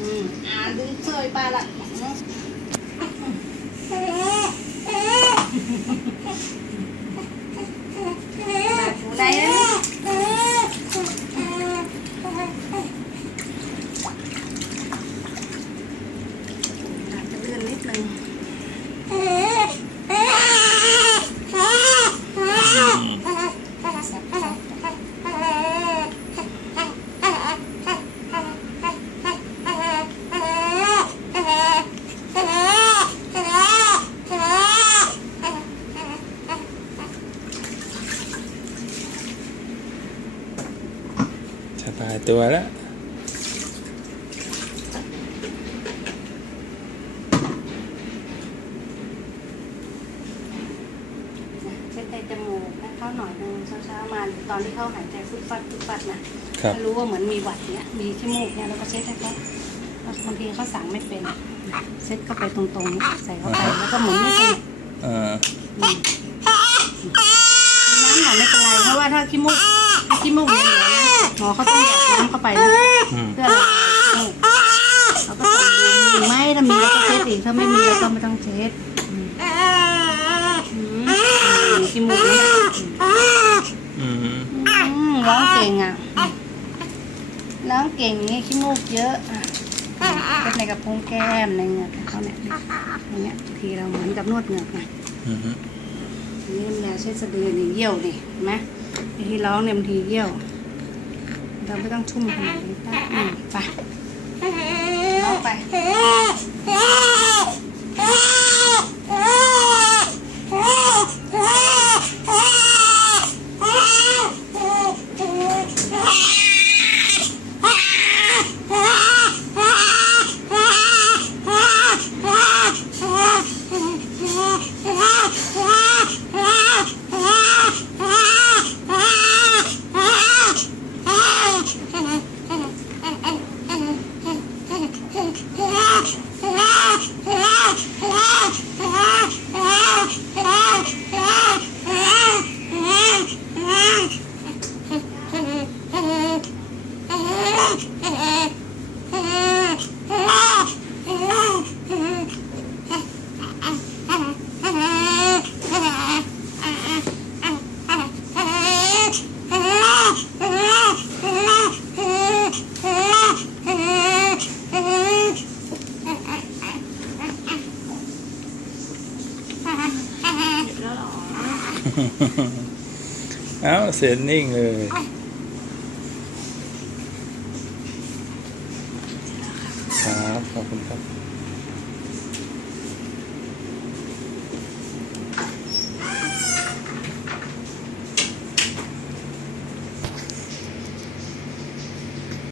อืมอ่าดึงเสื้อไปละถูไหนนะอาจจะเลื่อนนิดนึง ส บายตัวแล้วเช็ดในจมูกให้เขาหน่อยนึงเช้าๆมาหรือตอนที่เขาหายใจฟุดฟัดฟุดฟัดนะครับถ้ารู้ว่าเหมือนมีหวัดเนี้ยมีขี้มูกเนี่ยเราก็เช็ดให้เขาบางทีเขาสั่งไม่เป็นเช็ดเข้าไปตรงๆนี้ใส่เข้าไปแล้วก็หมุนไม่เป็นเออน้ำหน่อยไม่เป็นไรเพราะว่าถ้าขี้มูกถ้าขี้มูกเหนียวๆนะ หมอเขาต้องหยอดน้ำเข้าไปนะอืมเพื่อละลายขี้มูกเราก็ต้องดูมีไหมถ้ามีเราก็เช็ดอีกถ้าไม่มีเราก็ไม่ต้องเช็ดอืมอืมอืมขี้มูกเนี่ยอืมอืมร้องเก่งอะร้องเก่งนี่ขี้มูกเยอะอะเป็นในกระพุ้งแก้มในเหงือกเขาเนี่ยอย่างเงี้ยทีเราเหมือนกับนวดเหงือกนะอืมนี่มันแนวเช็ดสะดือนี่เยี่ยวนี่เห็นไหมไอ้ที่ร้องเนี่ยบางทีเยี่ยว เราไม่ต้องชุ่มขนาดนี้ป้ไปร้องไป เอ้าเสียนิ่งเลยครับขอบคุณครับ